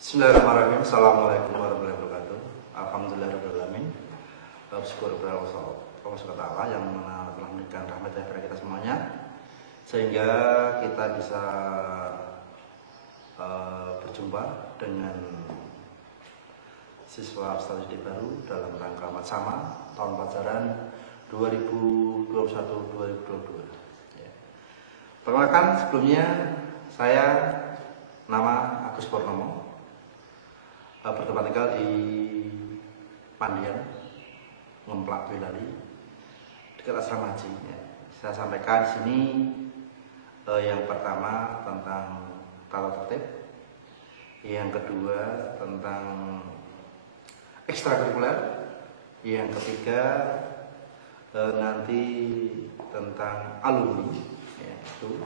Bismillahirrahmanirrahim. Assalamualaikum warahmatullahi wabarakatuh. Alhamdulillahirrahmanirrahim. Bersyukur kepada Allah SWT yang telah memberikan rahmat kepada kita semuanya, sehingga kita bisa berjumpa dengan siswa studi baru dalam rangka Matsama tahun pelajaran 2021-2022. Perkenalkan, sebelumnya saya nama Agus Purnomo, bertempat tinggal di Pandian, Ngemplak, Boyolali, dekat asrama haji. Saya sampaikan di sini yang pertama tentang tata tertib, yang kedua tentang ekstrakurikuler, yang ketiga nanti tentang alumni, itu,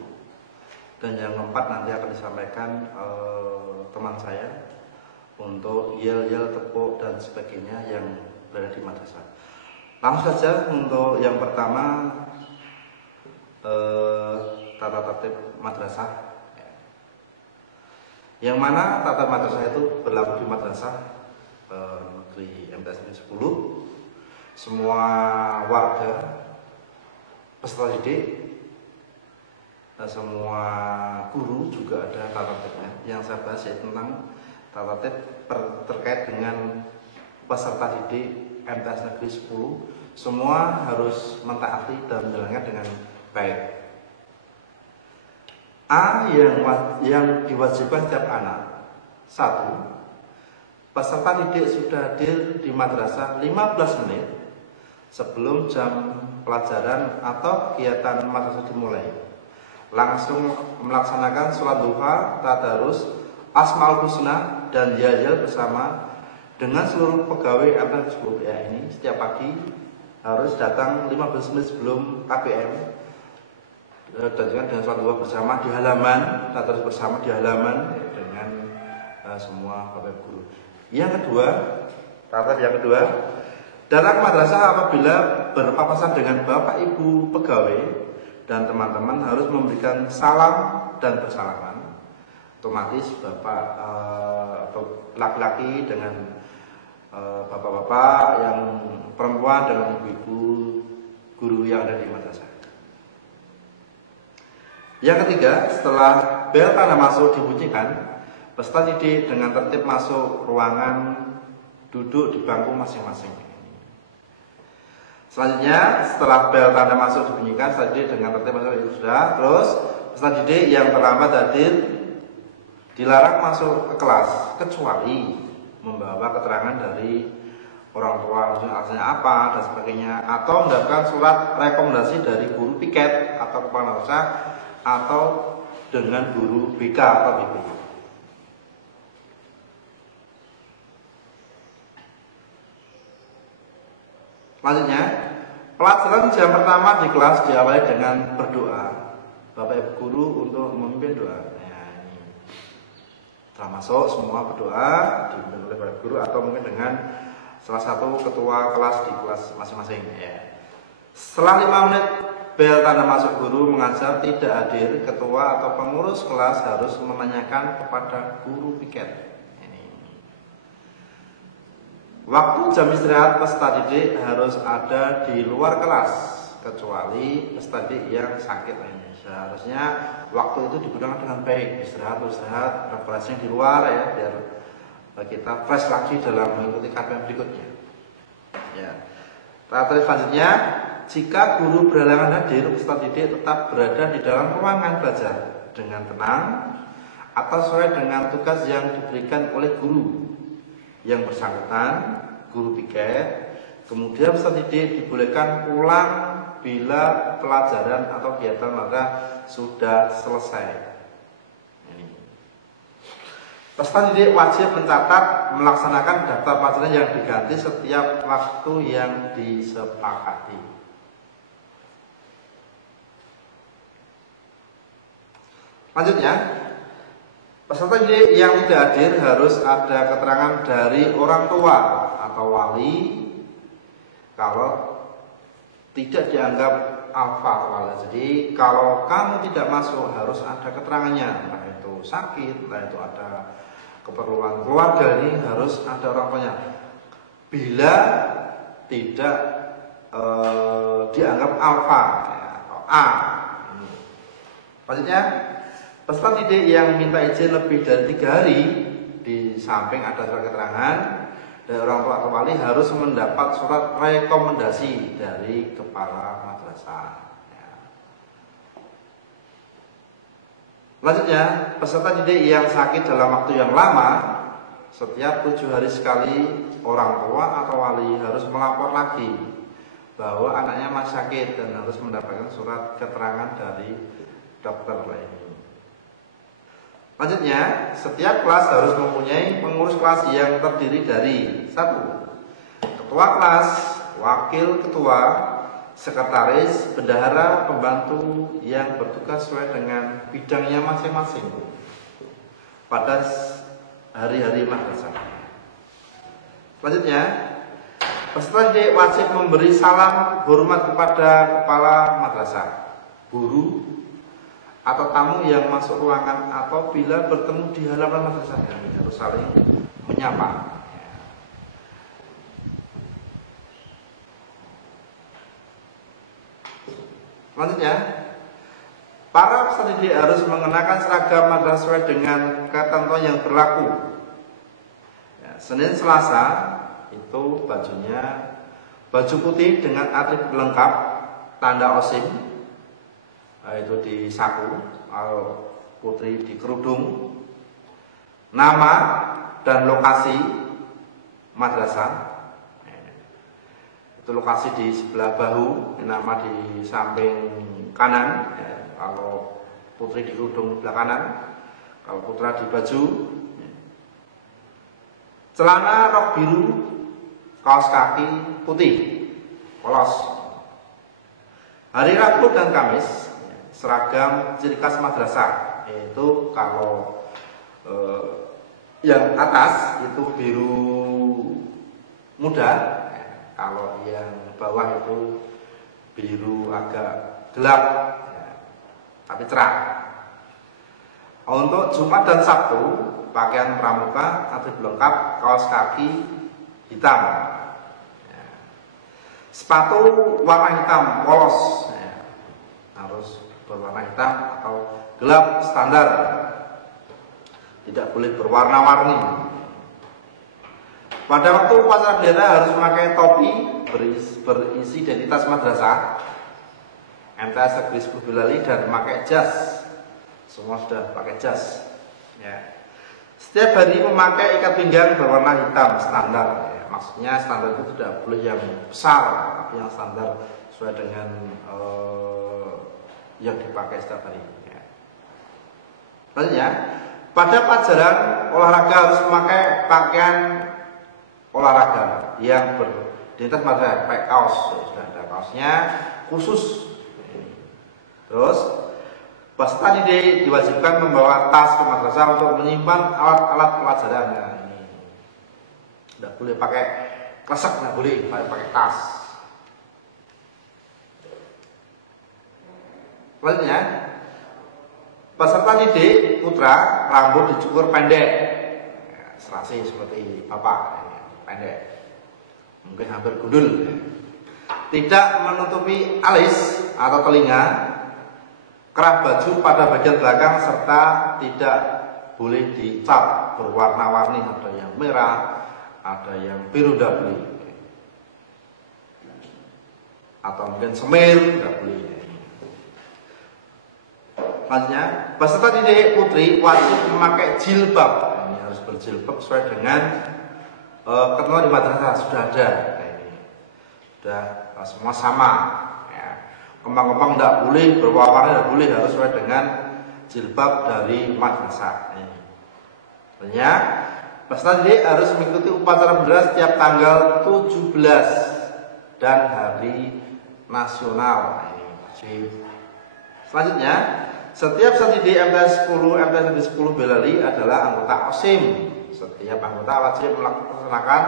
dan yang keempat nanti akan disampaikan teman saya untuk yel-yel, tepuk dan sebagainya yang berada di madrasah. Langsung saja untuk yang pertama, tata tertib madrasah. Yang mana tata madrasah itu berlaku di madrasah negeri MTS Negeri 10. Semua warga, peserta didik, dan semua guru juga ada tata tertibnya. Yang saya bahas yaitu tentang tata tertib terkait dengan peserta didik MTS Negeri 10. Semua harus mentaati dan menjalankan dengan baik. A yang diwajibkan setiap anak. 1. Peserta didik sudah hadir di madrasah 15 menit sebelum jam pelajaran atau kegiatan madrasah dimulai. Langsung melaksanakan sholat duha, tadarus, asmaul husna dan yajal bersama dengan seluruh pegawai MTS 10 ini setiap pagi harus datang 15 menit sebelum KPM dan juga dengan sholat duha bersama di halaman, tadarus bersama di halaman dengan semua bapak guru. Yang kedua, datang madrasah apabila berpapasan dengan bapak ibu pegawai dan teman-teman harus memberikan salam dan bersalaman. Otomatis bapak laki-laki dengan bapak-bapak yang perempuan dengan ibu-ibu guru yang ada di madrasah. Yang ketiga, setelah bel tanda masuk dibunyikan, peserta didik dengan tertib masuk ruangan, duduk di bangku masing-masing. Selanjutnya, setelah bel tanda masuk dibunyikan, peserta didik dengan tertib masuk itu sudah. Terus, peserta didik yang terlambat hadir dilarang masuk ke kelas kecuali membawa keterangan dari orang tua, maksudnya alasannya apa dan sebagainya, atau mendapatkan surat rekomendasi dari guru piket atau kepala madrasah atau dengan guru BK atau BP. Selanjutnya, pelajaran jam pertama di kelas diawali dengan berdoa. Bapak Ibu guru untuk memimpin doa. Setelah masuk semua berdoa dipimpin oleh Bapak Guru atau mungkin dengan salah satu ketua kelas di kelas masing-masing. Setelah 5 menit bel tanda masuk guru mengajar tidak hadir, ketua atau pengurus kelas harus menanyakan kepada guru piket. Waktu jam istirahat peserta didik harus ada di luar kelas kecuali peserta didik yang sakit lainnya. Seharusnya waktu itu digunakan dengan baik, istirahat, refreshing di luar ya, biar kita fresh lagi dalam mengikuti KPM berikutnya. Tata tertib selanjutnya, jika guru berhalangan hadir, peserta didik tetap berada di dalam ruangan belajar dengan tenang atau sesuai dengan tugas yang diberikan oleh guru yang bersangkutan, guru piket. Kemudian peserta didik dibolehkan pulang bila pelajaran atau kegiatan mereka sudah selesai. Peserta didik wajib mencatat melaksanakan daftar pelajaran yang diganti setiap waktu yang disepakati. Selanjutnya, peserta didik yang tidak hadir harus ada keterangan dari orang tua atau wali. Kalau tidak dianggap alfa, jadi kalau kamu tidak masuk harus ada keterangannya, entah itu sakit, entah itu ada keperluan keluarga ini harus ada orang tuanya. Bila tidak dianggap alfa atau A. Maksudnya peserta didik yang minta izin lebih dari 3 hari, di samping ada surat keterangan dari orang tua atau wali, harus mendapat surat rekomendasi dari kepala madrasah. Selanjutnya, peserta didik yang sakit dalam waktu yang lama, setiap 7 hari sekali orang tua atau wali harus melapor lagi bahwa anaknya masih sakit dan harus mendapatkan surat keterangan dari dokter lainnya. Selanjutnya, setiap kelas harus mempunyai pengurus kelas yang terdiri dari 1. Ketua kelas, wakil ketua, sekretaris, bendahara, pembantu yang bertugas sesuai dengan bidangnya masing-masing pada hari-hari madrasah. Selanjutnya, peserta didik wajib memberi salam hormat kepada kepala madrasah, guru, atau tamu yang masuk ruangan atau bila bertemu di halaman madrasah, harus saling menyapa. Selanjutnya, para peserta didik harus mengenakan seragam madrasah sesuai dengan ketentuan yang berlaku. Senin Selasa itu bajunya baju putih dengan atribut lengkap, tanda OSIM, itu di saku, kalau putri di kerudung, nama dan lokasi madrasah. Itu lokasi di sebelah bahu, nama di samping kanan, kalau putri di kerudung sebelah kanan, kalau putra di baju. Celana rok biru, kaos kaki putih, polos. Hari Rabu dan Kamis seragam ciri khas madrasah, yaitu kalau yang atas itu biru muda, kalau yang bawah itu biru agak gelap, tapi cerah. Untuk Jumat dan Sabtu, pakaian pramuka, atribut lengkap, kaos kaki hitam, sepatu warna hitam polos, harus berwarna hitam atau gelap standar, tidak boleh berwarna-warni. Pada waktu upacara bendera harus memakai topi berisi identitas madrasah, MTS Negeri 10 Boyolali, dan memakai jas. Semua sudah pakai jas. Setiap hari memakai ikat pinggang berwarna hitam standar. Maksudnya standar itu tidak boleh yang besar, tapi yang standar sesuai dengan yang dipakai setiap hari. Selanjutnya, pada pelajaran olahraga harus memakai pakaian olahraga yang berdintas madrasah, pakai kaos, sudah ada kaosnya khusus. Terus, peserta didik diwajibkan membawa tas ke madrasah untuk menyimpan alat-alat pelajaran. Ini tidak boleh pakai kresek, tidak boleh pakai tas. Selanjutnya, peserta didik putra rambut dicukur pendek, serasi seperti bapak, pendek, mungkin hampir gundul, tidak menutupi alis atau telinga, kerah baju pada bagian belakang, serta tidak boleh dicat berwarna-warni, ada yang merah, ada yang biru, tidak boleh, atau mungkin semir, tidak boleh. Selanjutnya, peserta didik putri wajib memakai jilbab. Ini harus berjilbab sesuai dengan ketentuan di madrasah, sudah ada. Ini sudah semua sama. Kembang-kembang tidak boleh, berwarna tidak boleh, harus sesuai dengan jilbab dari madrasah. Selanjutnya, peserta didik harus mengikuti upacara bendera setiap tanggal 17 dan hari nasional. Ini wajib. Selanjutnya, setiap peserta didik MTS 10 Boyolali adalah anggota OSIM. Setiap anggota wajib melaksanakan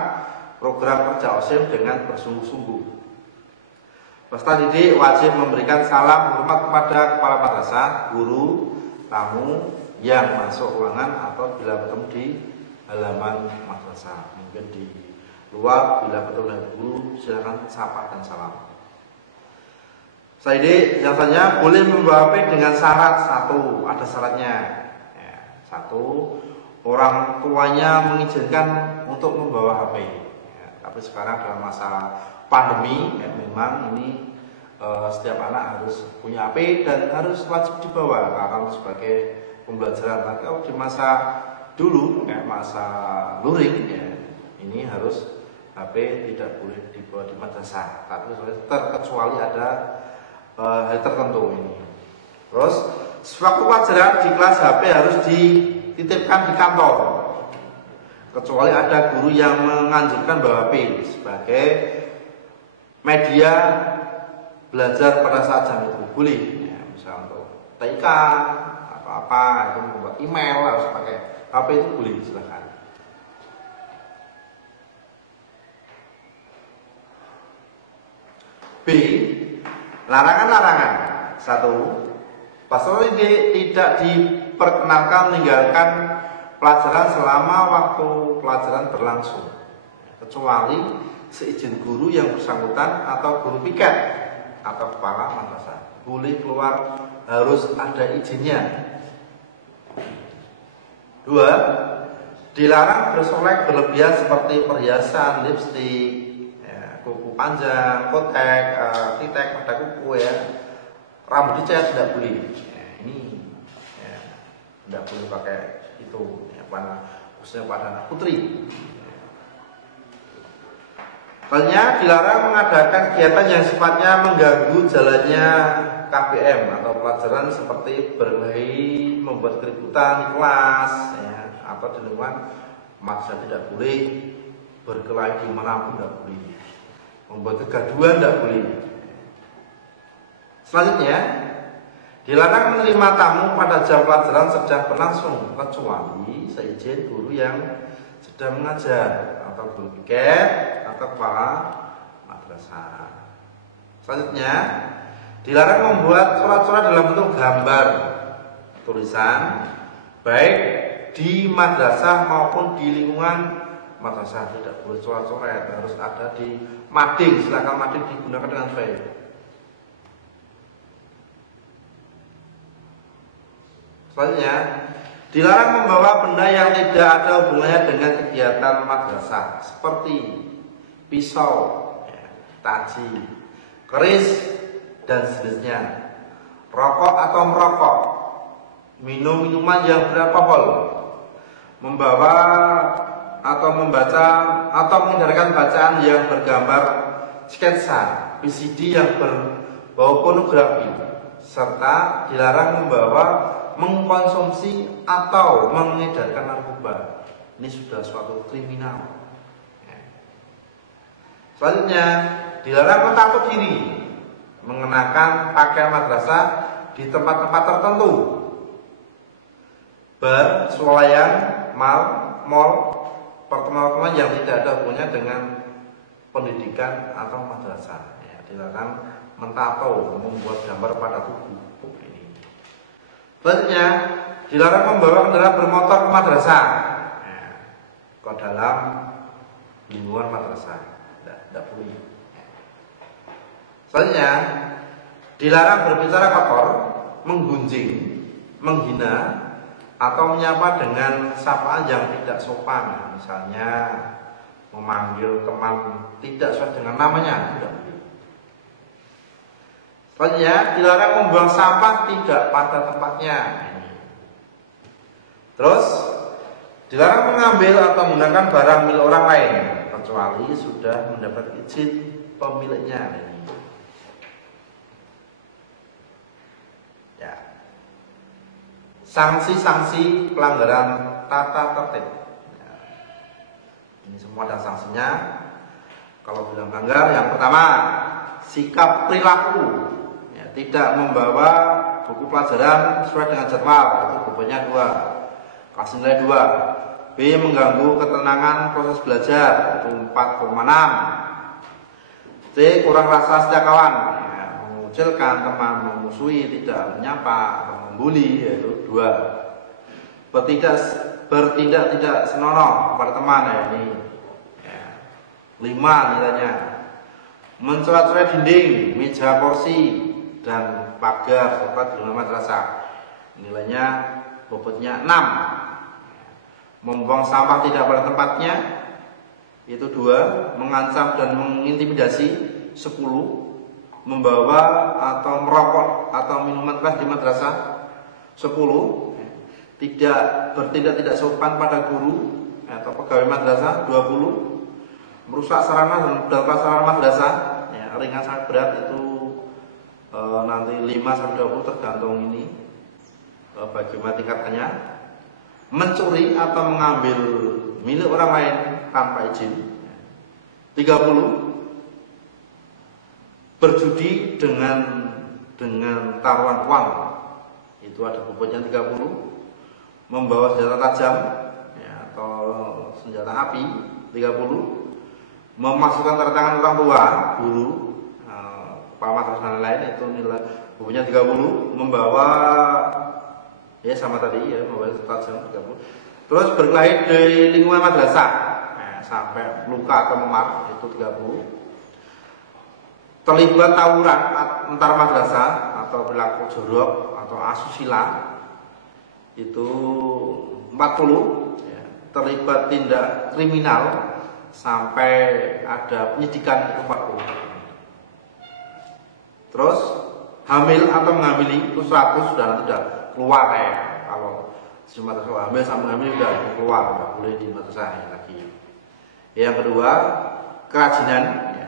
program kerja OSIM dengan bersungguh-sungguh. Peserta didik wajib memberikan salam hormat kepada kepala madrasah, guru, tamu yang masuk ruangan atau bila bertemu di halaman madrasah. Mungkin di luar, bila ketemu guru silakan sapa dan salam. Biasanya boleh membawa HP dengan syarat satu, ada syaratnya. Ya, satu, orang tuanya mengizinkan untuk membawa HP. Ya, tapi sekarang dalam masa pandemi, ya, memang ini setiap anak harus punya HP dan harus wajib dibawa karena sebagai pembelajaran. Tapi kalau di masa dulu, ya, masa luring, ya, ini harus HP tidak boleh dibawa di madrasah. Tapi terkecuali ada hal tertentu ini. Terus sewaktu pelajaran di kelas HP harus dititipkan di kantor. Kecuali ada guru yang menganjurkan bawa HP sebagai media belajar pada saat jam itu boleh. Ya, misal untuk TK atau apa itu membuat email harus pakai HP itu boleh, silakan. B. Larangan-larangan. Satu, peserta tidak diperkenankan meninggalkan pelajaran selama waktu pelajaran berlangsung, kecuali seizin guru yang bersangkutan atau guru piket atau kepala madrasah. Boleh keluar, harus ada izinnya. Dua, dilarang bersolek berlebihan seperti perhiasan, lipstik, kuku panjang, kotek, titek pada kuku, ya, rambut dicat tidak boleh. Ya, ini ya, tidak boleh pakai itu, ya, khususnya pada anak putri. Selanjutnya dilarang mengadakan kegiatan yang sifatnya mengganggu jalannya KBM atau pelajaran seperti berkelahi, membuat keributan di kelas, ya, atau di lingkungan madrasah tidak boleh berkelahi dimanapun, tidak boleh. Membuat kegaduhan tidak boleh. Selanjutnya, dilarang menerima tamu pada jam pelajaran sedang berlangsung kecuali seizin guru yang sedang mengajar atau guru piket atau kepala madrasah. Selanjutnya, dilarang membuat surat-surat dalam bentuk gambar, tulisan, baik di madrasah maupun di lingkungan madrasah. Tidak boleh coret-coret, harus ada di mading. Silakan mading digunakan dengan baik. Selanjutnya, dilarang membawa benda yang tidak ada hubungannya dengan kegiatan madrasah seperti pisau, taji, keris dan sejenisnya, rokok atau merokok, minum minuman yang beralkohol, membawa atau membaca atau mengedarkan bacaan yang bergambar sketsa, VCD yang berbau pornografi, serta dilarang membawa, mengkonsumsi atau mengedarkan narkoba. Ini sudah suatu kriminal. Selanjutnya, dilarang mentato diri, mengenakan pakaian madrasah di tempat-tempat tertentu, bar, swalayan, mal, pertemuan-pertemuan yang tidak ada hubungannya dengan pendidikan atau madrasah. Ya, dilarang mentato, membuat gambar pada tubuh. Ini. Selanjutnya, dilarang membawa kendaraan bermotor ke madrasah, ya, ke dalam lingkungan madrasah. Tidak boleh. Selanjutnya, dilarang berbicara kotor, menggunjing, menghina, atau menyapa dengan sapaan yang tidak sopan, misalnya memanggil teman tidak sesuai dengan namanya, tidak boleh. Selanjutnya, dilarang membuang sampah tidak pada tempatnya. Terus, dilarang mengambil atau menggunakan barang milik orang lain kecuali sudah mendapat izin pemiliknya. Ya. Sanksi-sanksi pelanggaran tata tertib. Ya. Ini semua ada sanksinya. Kalau bilang melanggar, yang pertama, sikap perilaku. Ya, tidak membawa buku pelajaran sesuai dengan jadwal, itu bebannya 2, kelas nilai 2. B. Mengganggu ketenangan proses belajar, itu 4,6. C. Kurang rasa setia kawan, ya, mengucilkan teman, memusuhi, tidak menyapa, atau membuli, yaitu 2. bertindak tidak senonoh kepada teman ya ini. Ya. 5 nilainya. Mencoret-coret dinding, meja kursi dan pagar serta di luar madrasah. Nilainya bobotnya 6. Membuang sampah tidak pada tempatnya itu 2. Mengancam dan mengintimidasi 10. Membawa atau merokok atau minuman keras di madrasah 10. Tidak bertindak tidak sopan pada guru atau pegawai madrasah 20. Merusak sarana dan prasarana madrasah ya, ringan sangat berat itu nanti 5-20 tergantung ini bagaimana tingkatannya. Mencuri atau mengambil milik orang lain tanpa izin 30. Berjudi dengan taruhan uang itu ada bobotnya 30. Membawa senjata tajam ya, atau senjata api 30. Memasukkan tanda tangan orang tua, guru, kepala madrasah lain itu nilai bobotnya 30. Membawa ya sama tadi ya, membawa senjata tajam 30. Terus berkelahi di lingkungan madrasah sampai luka atau memar itu 30. Terlibat tawuran antar madrasah atau berlaku jorok atau asusila itu 40 ya. Terlibat tindak kriminal sampai ada penyidikan itu 40. Terus hamil atau mengamili itu 100 sudah tidak keluar ya. Kalau si madrasah hamil sama mengamili sudah keluar, tidak boleh di madrasah lagi. Yang kedua kerajinan.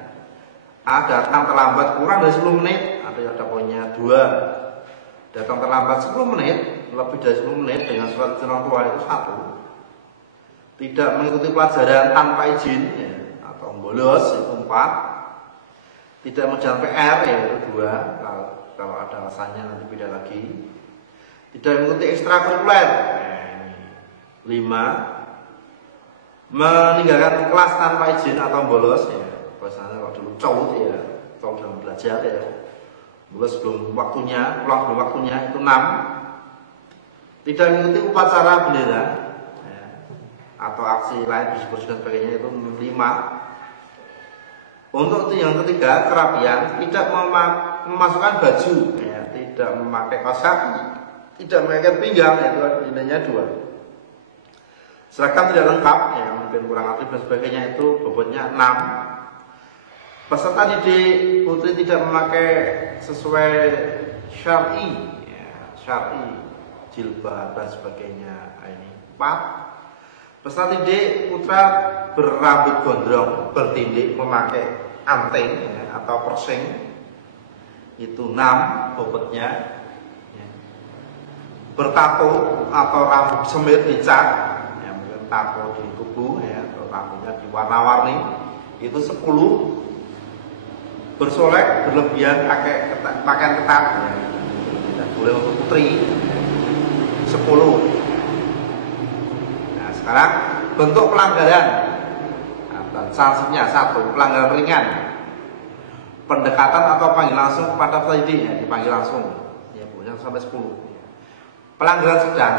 Datang terlambat kurang dari 10 menit, ada poinnya 2. Datang terlambat 10 menit, lebih dari 10 menit dengan surat orang tua itu 1. Tidak mengikuti pelajaran tanpa izin ya, atau bolos itu 4. Tidak mengerjakan PR ya itu 2. Kalau ada alasannya nanti beda lagi. Tidak mengikuti ekstrakurikuler 5. Meninggalkan kelas tanpa izin atau bolos ya. Biasanya kalau dulu cowok ya, cowok dalam belajar ya, bolos sebelum waktunya, pulang sebelum waktunya itu 6. Tidak mengikuti upacara bendera ya, atau aksi lain disebut dan sebagainya itu 5. Untuk yang ketiga kerapian, tidak memasukkan baju ya, tidak memakai kaos kaki, tidak memakai pinggang itu nilainya 2. Seragam tidak lengkap ya, mungkin kurang aktif dan sebagainya itu bobotnya 6. Peserta didik putri tidak memakai sesuai syar'i, ya, syar'i, jilbab dan sebagainya. Ini 4. Peserta didik putra berambut gondrong, bertindik, memakai anting ya, atau persing itu 6 bobotnya. Ya. Bertato atau rambut semir dicat, ya, mungkin tato di tubuh ya, atau rambutnya diwarna-warni itu 10. Bersolek berlebihan pakai pakaian ketat ya. Tidak boleh untuk putri 10. Nah sekarang bentuk pelanggaran dan sanksinya 1. Pelanggaran ringan, pendekatan atau panggil langsung kepada peserta didik ya, dipanggil langsung ya, boleh sampai 10. Pelanggaran sedang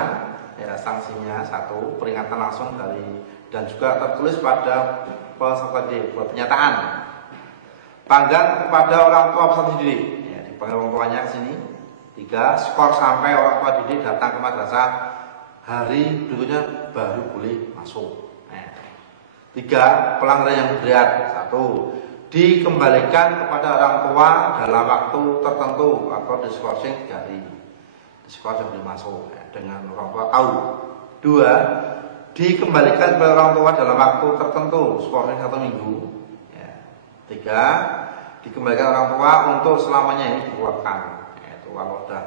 ya, sanksinya 1. Peringatan langsung dari dan juga tertulis pada peserta didik buat penyataan. Panggilan kepada orang tua peserta didik ya, dipanggil orang tuanya ke sini. 3. Skor sampai orang tua didik datang ke madrasah hari berikutnya baru boleh masuk. 3. Pelanggaran yang berat 1. Dikembalikan kepada orang tua dalam waktu tertentu atau diskorsing 3 hari. Diskorsing boleh masuk ya, dengan orang tua tahu. 2. Dikembalikan kepada orang tua dalam waktu tertentu, skorsing 1 minggu. 3. Dikembalikan orang tua untuk selamanya ini dikeluarkan. Itu kalau udah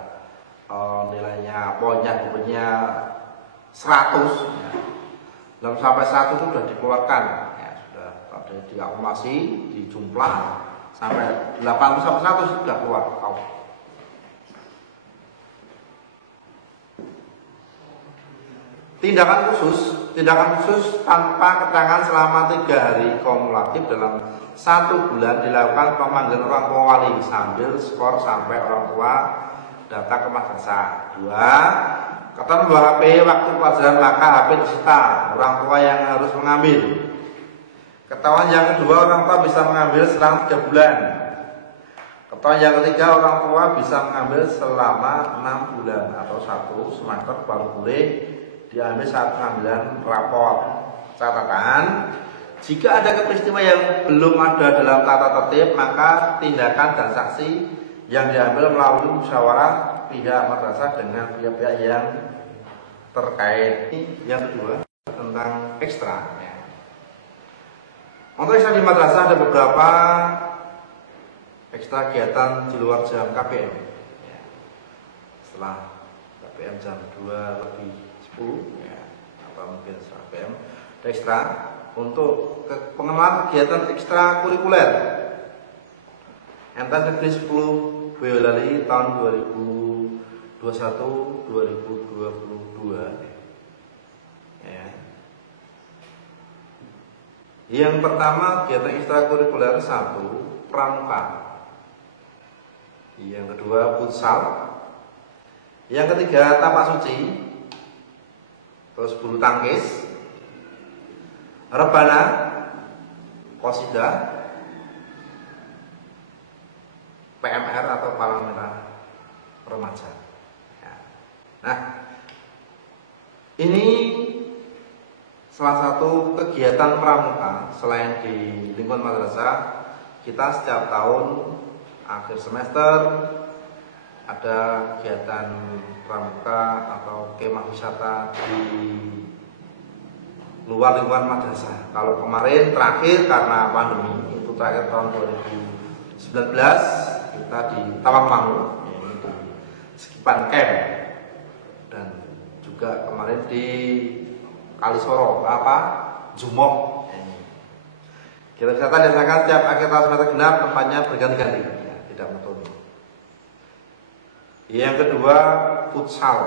nilainya poinnya bobotnya 100 ya. Dalam sampai 100 itu sudah dikeluarkan ya, sudah ada diakumulasi, dijumlah sampai 80 sampai 100 sudah keluar. Tindakan khusus tanpa keterangan selama 3 hari kumulatif dalam 1 bulan dilakukan pemanggilan orang tua wali sambil skor sampai orang tua data ke madrasah. 2. Ketentuan membawa HP waktu pelajaran maka HP disita, orang tua yang harus mengambil. Ketahuan yang kedua, orang tua bisa mengambil selama 3 bulan. Ketahuan yang ketiga, orang tua bisa mengambil selama 6 bulan atau 1 semester baru boleh diambil saat pengambilan rapor. Catatan, jika ada peristiwa yang belum ada dalam tata tertib, maka tindakan dan sanksi yang diambil melalui musyawarah pihak madrasah dengan pihak-pihak yang terkait. Yang kedua tentang ekstra. Untuk ekstra di madrasah ada beberapa ekstra kegiatan di luar jam KPM. Setelah KPM jam 2:10 atau mungkin setelah KPM ada ekstra untuk pengenalan kegiatan ekstra kurikuler. MTS Negeri 10 Boyolali tahun 2021-2022. Yang pertama kegiatan ekstrakurikuler 1 pramuka, yang kedua futsal, yang ketiga tapak suci, terus bulu tangkis, rebana, qasidah, PMR atau palang merah remaja. Nah, ini salah satu kegiatan pramuka. Selain di lingkungan madrasah, kita setiap tahun akhir semester ada kegiatan pramuka atau kemah wisata di luar lingkungan madrasah. Kalau kemarin terakhir karena pandemi, itu terakhir tahun 2019, kita di Tawangmangu, yaitu Sekipan Camp, dan juga kemarin di Kalisoro, Jumok. Kita wisata dilaksanakan setiap akhir tahun semester genap, tempatnya berganti-ganti, tidak menentu. Yang kedua futsal,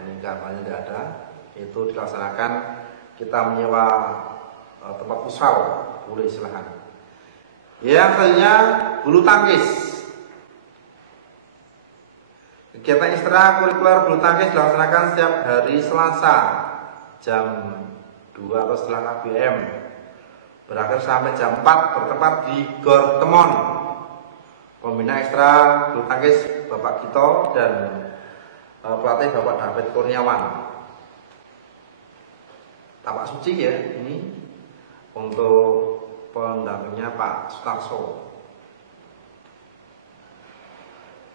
ini kampanye tidak ada, itu dilaksanakan kita menyewa tempat futsal, boleh silahkan. Yang selanjutnya bulu tangkis. Kegiatan ekstra kurikuler bulu tangkis dilaksanakan setiap hari Selasa jam 2 atau setelah KBM, berakhir sampai jam 4, bertempat di Gor Temon. Pembina ekstra bulu tangkis Bapak Gito dan pelatih Bapak David Kurniawan. Tapak suci ya, ini untuk pendampingnya Pak Sutarso.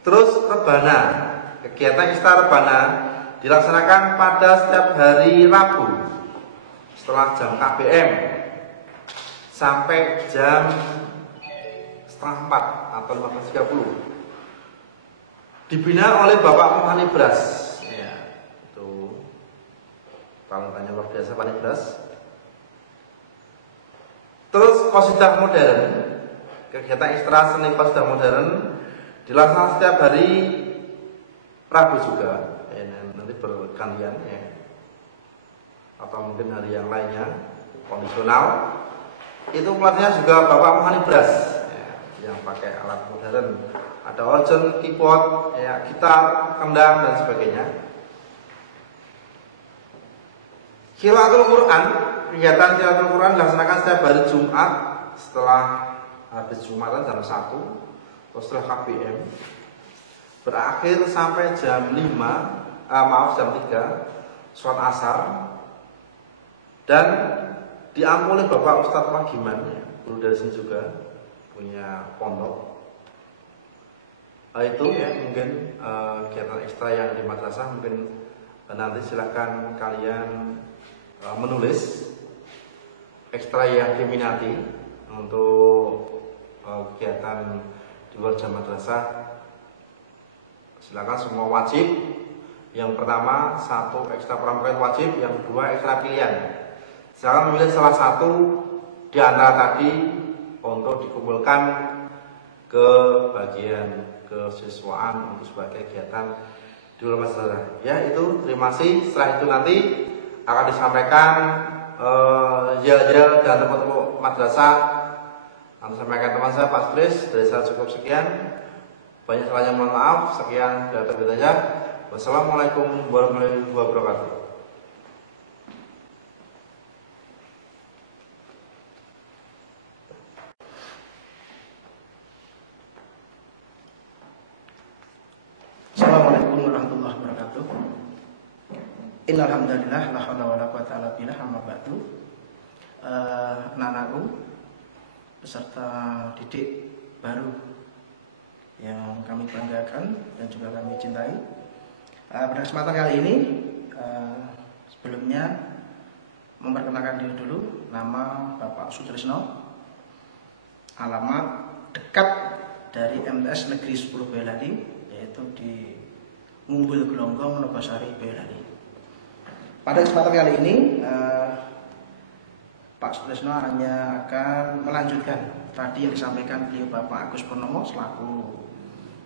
Terus rebana, kegiatan ekstra rebana dilaksanakan pada setiap hari Rabu setelah jam KBM sampai jam 3:30 atau 15:30. Dibina oleh Bapak Panibras. Ya, itu talentanya luar biasa Panibras. Terus qasidah modern, kegiatan ekstra seni qasidah modern dilaksanakan setiap hari Rabu juga. Nanti bergantian ya, atau mungkin hari yang lainnya kondisional. Itu pelatihnya juga Bapak Muhammad Bras ya, yang pakai alat modern, ada organ, keyboard, ya, gitar, kendang dan sebagainya. Qiraatul Quran, kegiatan qiraatul Quran dilaksanakan setiap hari Jumat setelah habis Jumatan jam 1 atau setelah KBM, berakhir sampai jam 3 sholat asar, dan diampuni Bapak Ustadz Magiman, guru dari sini juga punya pondok. Itu ya mungkin kegiatan ekstra yang di madrasah. Mungkin nanti silahkan kalian menulis ekstra yang diminati untuk kegiatan di luar jam madrasah. Silakan, semua wajib. Yang pertama 1 ekstra pramuka wajib, yang kedua ekstra pilihan. Silakan memilih salah satu di antara tadi untuk dikumpulkan ke bagian kesiswaan untuk sebagai kegiatan di luar madrasah. Ya itu, terima kasih. Setelah itu nanti akan disampaikan yel-yel dan tepuk-tepuk madrasah. Akan disampaikan teman saya Pak Sudris. Dari saya cukup sekian. Banyak salahnya mohon maaf. Sekian dari saya. Wassalamualaikum warahmatullahi wabarakatuh. Assalamualaikum warahmatullahi wabarakatuh. Innal hamdalillah la haula wala quwata illa billah amma ba'du. Anak-anakku beserta didik baru yang kami banggakan dan juga kami cintai. Pada kesempatan kali ini sebelumnya memperkenalkan diri dulu. Nama Bapak Sutrisno, alamat dekat dari MTS Negeri 10 Boyolali, yaitu di Ngumbul Gelonggong, Nogosari, Boyolali. Pada kesempatan kali ini Pak Sutrisno hanya akan melanjutkan tadi yang disampaikan beliau Bapak Agus Purnomo selaku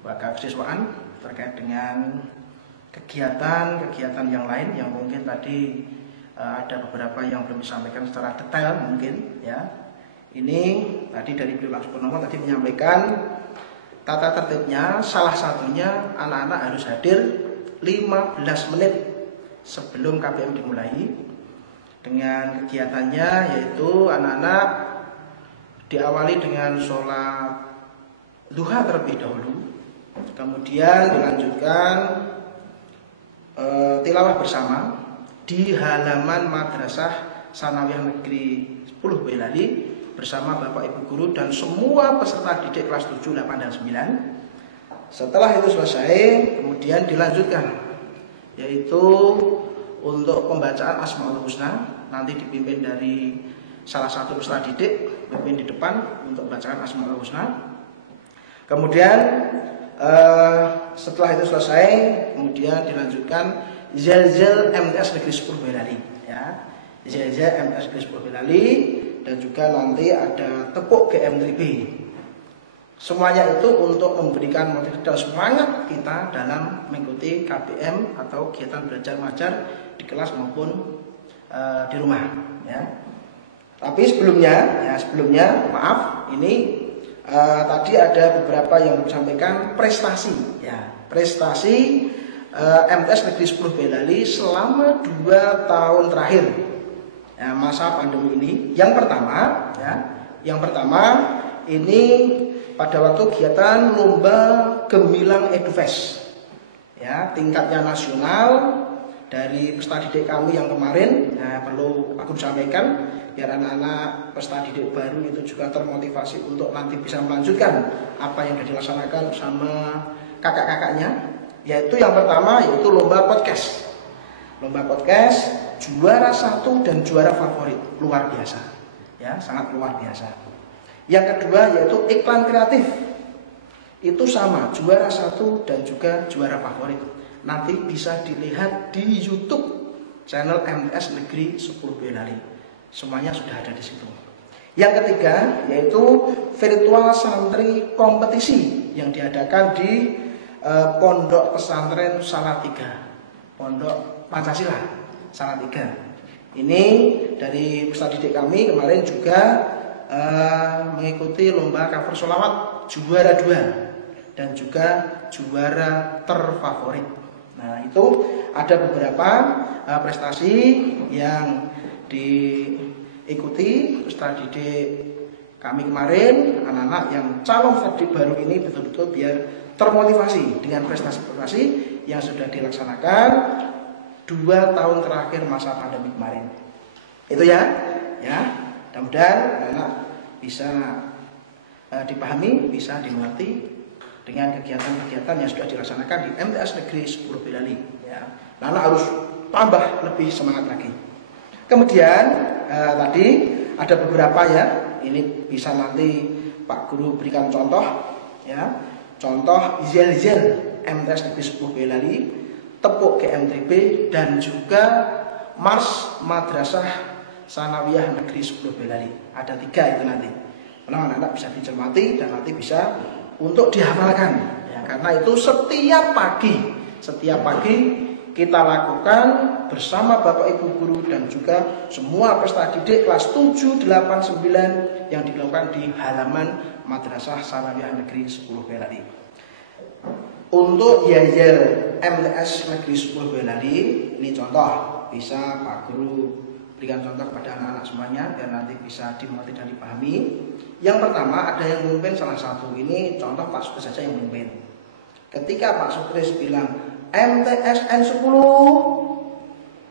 Wakil Kesiswaan terkait dengan kegiatan yang lain yang mungkin tadi ada beberapa yang belum disampaikan secara detail mungkin ya. Ini tadi dari beliau Agus Purnomo tadi menyampaikan tata tertibnya, salah satunya anak-anak harus hadir 15 menit sebelum KBM dimulai. Dengan kegiatannya yaitu anak-anak diawali dengan sholat duha terlebih dahulu, kemudian dilanjutkan tilawah bersama di halaman Madrasah Sanawiyah Negeri 10 Boyolali bersama Bapak Ibu Guru dan semua peserta didik kelas 7, 8, dan 9. Setelah itu selesai, kemudian dilanjutkan yaitu untuk pembacaan Asmaul Husna, nanti dipimpin dari salah satu peserta didik, pimpin di depan untuk bacaan Asmaul Husna. Kemudian setelah itu selesai, kemudian dilanjutkan Zilzal MTS Negeri 10 Boyolali ya. Zilzal MTS Negeri 10 Boyolali dan juga nanti ada tepuk GM3B. Semuanya itu untuk memberikan motivasi dan semangat kita dalam mengikuti KBM atau kegiatan belajar mengajar di kelas maupun di rumah ya. Tapi sebelumnya maaf, ini tadi ada beberapa yang disampaikan prestasi ya. Prestasi MTS Negeri 10 Boyolali selama 2 tahun terakhir ya, masa pandemi ini. Yang pertama ini pada waktu kegiatan lomba Gemilang Edufest ya, tingkatnya nasional dari peserta didik kami yang kemarin. Nah, perlu aku sampaikan biar anak-anak peserta didik baru itu juga termotivasi untuk nanti bisa melanjutkan apa yang sudah dilaksanakan sama kakak-kakaknya. Yaitu yang pertama yaitu lomba podcast. Lomba podcast juara 1 dan juara favorit, luar biasa ya, sangat luar biasa. Yang kedua yaitu iklan kreatif, itu sama, juara 1 dan juga juara favorit. Nanti bisa dilihat di YouTube channel MTS Negeri 10 Boyolali, semuanya sudah ada di situ. Yang ketiga yaitu virtual santri kompetisi yang diadakan di Pondok Pesantren Salatiga, Pondok Pancasila Salatiga. Ini dari peserta didik kami kemarin juga mengikuti lomba cover sholawat juara 2 dan juga juara terfavorit. Nah, itu ada beberapa prestasi yang diikuti peserta didik kami kemarin. Anak-anak yang calon peserta didik baru ini betul-betul biar termotivasi dengan prestasi-prestasi yang sudah dilaksanakan 2 tahun terakhir masa pandemi kemarin. Itu ya. Mudah-mudahan anak bisa dipahami, bisa dimengerti dengan kegiatan-kegiatan yang sudah dilaksanakan di MTS Negeri 10 Boyolali ya. Anak harus tambah lebih semangat lagi. Kemudian tadi ada beberapa ya, ini bisa nanti Pak Guru berikan contoh ya. Contoh Zilzal MTS Negeri 10 Boyolali, tepuk GM3B dan juga Mars Madrasah Sanawiyah Negeri 10 Boyolali. Ada 3 itu nanti. Karena anak-anak bisa dicermati dan nanti bisa untuk dihafalkan ya, karena itu setiap pagi kita lakukan bersama Bapak Ibu Guru dan juga semua peserta didik kelas 7, 8, 9 yang dilakukan di halaman Madrasah Sanawiyah Negeri 10 Boyolali. Untuk yel-yel MTS Negeri 10 Boyolali, ini contoh, bisa Pak Guru berikan contoh kepada anak-anak semuanya biar nanti bisa dimengerti dan dipahami. Yang pertama, ada yang memimpin salah satu, ini contoh Pak Sukres saja yang memimpin. Ketika Pak Sukres bilang MTSN 10,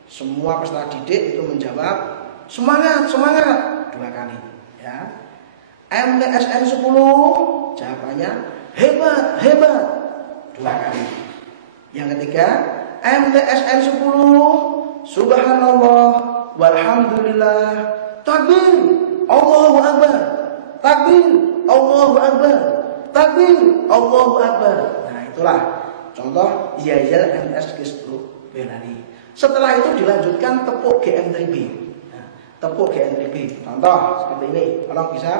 semua peserta didik itu menjawab semangat, semangat 2 kali ya. MTSN 10, jawabannya hebat, hebat 2 kali. Yang ketiga, MTSN 10, subhanallah walhamdulillah, takbir, Allahu Akbar, takbir, Allahu Akbar, takbir, Allahu Akbar. Nah, itulah contoh yel-yel MTS Negeri 10 Boyolali. Setelah itu dilanjutkan tepuk GM3B. Nah, tepuk GM3B. Contoh seperti ini, tolong bisa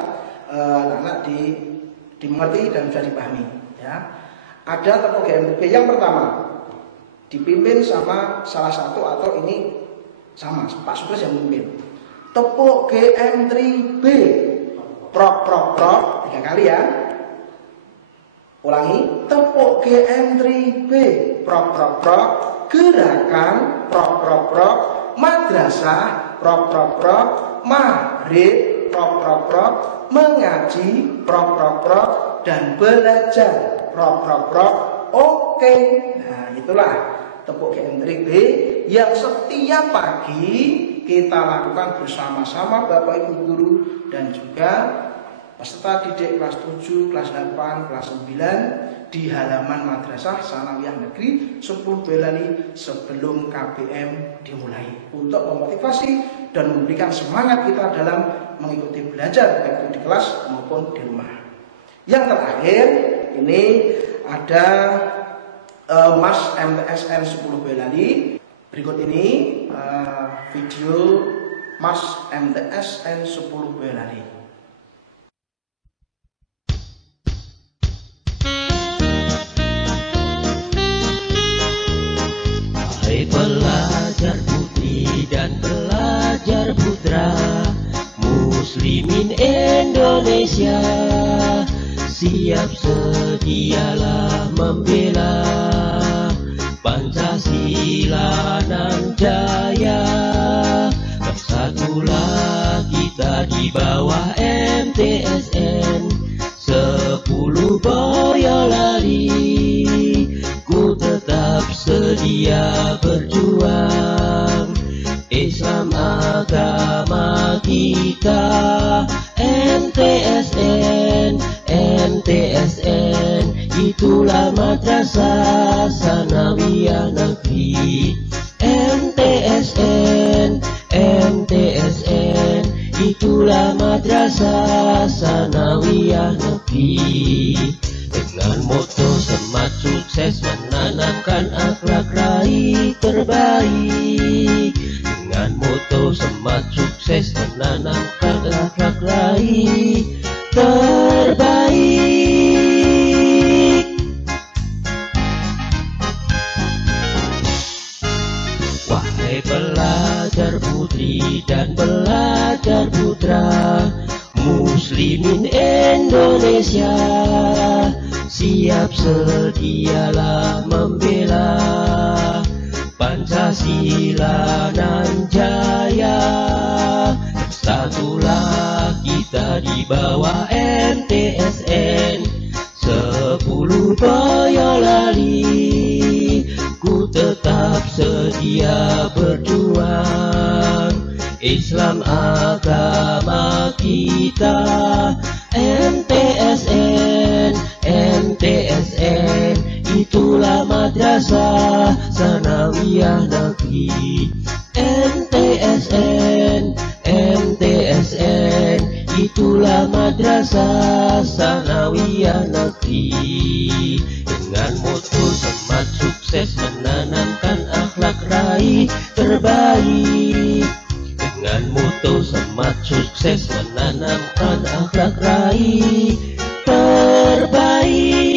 anak-anak dimengerti dan bisa dipahami ya. Ada tepuk GM3B yang pertama dipimpin sama salah satu, atau ini sama Pak Sukres yang memimpin. Tepuk GM3B, prok prok prok 3 kali ya. Ulangi, tepuk GM3B, prok prok prok, gerakan prok prok prok, madrasah prok prok prok, maghrib prok prok prok, mengaji prok prok prok, dan belajar prok prok prok. Oke. Nah, itulah tepuk GM3B yang setiap pagi kita lakukan bersama-sama Bapak Ibu guru dan juga peserta didik kelas 7, kelas 8, kelas 9 di halaman Madrasah Sanawiyah Negeri 10 Boyolali sebelum KBM dimulai, untuk memotivasi dan memberikan semangat kita dalam mengikuti belajar baik itu di kelas maupun di rumah. Yang terakhir ini ada Mas MTSN 10 Boyolali. Berikut ini video Mas MTSN 10 Boyolali. Hai pelajar putri dan pelajar putra Muslimin Indonesia, siap sedialah membela Pancasila nan jaya. Bersatulah kita di bawah MTSN 10 Boyolali. Ku tetap sedia berjuang, Islam agama kita. MTSN, MTSN, itulah Madrasah Sanawiyah Negeri. MTSN, MTSN, itulah Madrasah Sanawiyah Negeri. Dengan moto semat sukses menanamkan akhlak raih terbaik. Dengan moto semat sukses menanamkan akhlak raih terbaik. Wahai pelajar putri dan pelajar putra Muslimin Indonesia, siap sedialah membela Pancasila nan jaya. Bersatulah kita di bawah MTSN 10 Boyolali. Ku tetap sedia berjuang, Islam agama kita. MTSN, MTSN, itulah Madrasah Sanawiyah Negeri. MTSN, MTSN, itulah Madrasah Sanawiyah Negeri. Dengan moto semat sukses menanamkan akhlak raih terbaik. Dengan moto semat sukses menanamkan akhlak raih terbaik.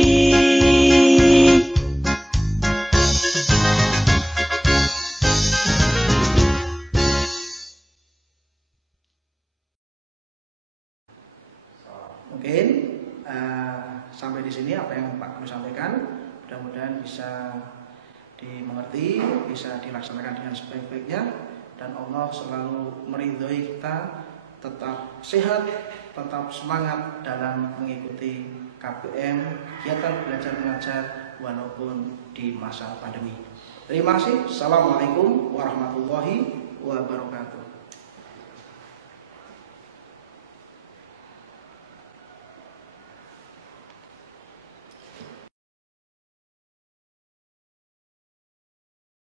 Mungkin sampai di sini apa yang Pak Guru sampaikan. Mudah-mudahan bisa dimengerti, bisa dilaksanakan dengan sebaik-baiknya, dan Allah selalu meridhoi kita tetap sehat, tetap semangat dalam mengikuti KBM, kegiatan belajar mengajar walaupun di masa pandemi. Terima kasih. Assalamualaikum warahmatullahi wabarakatuh.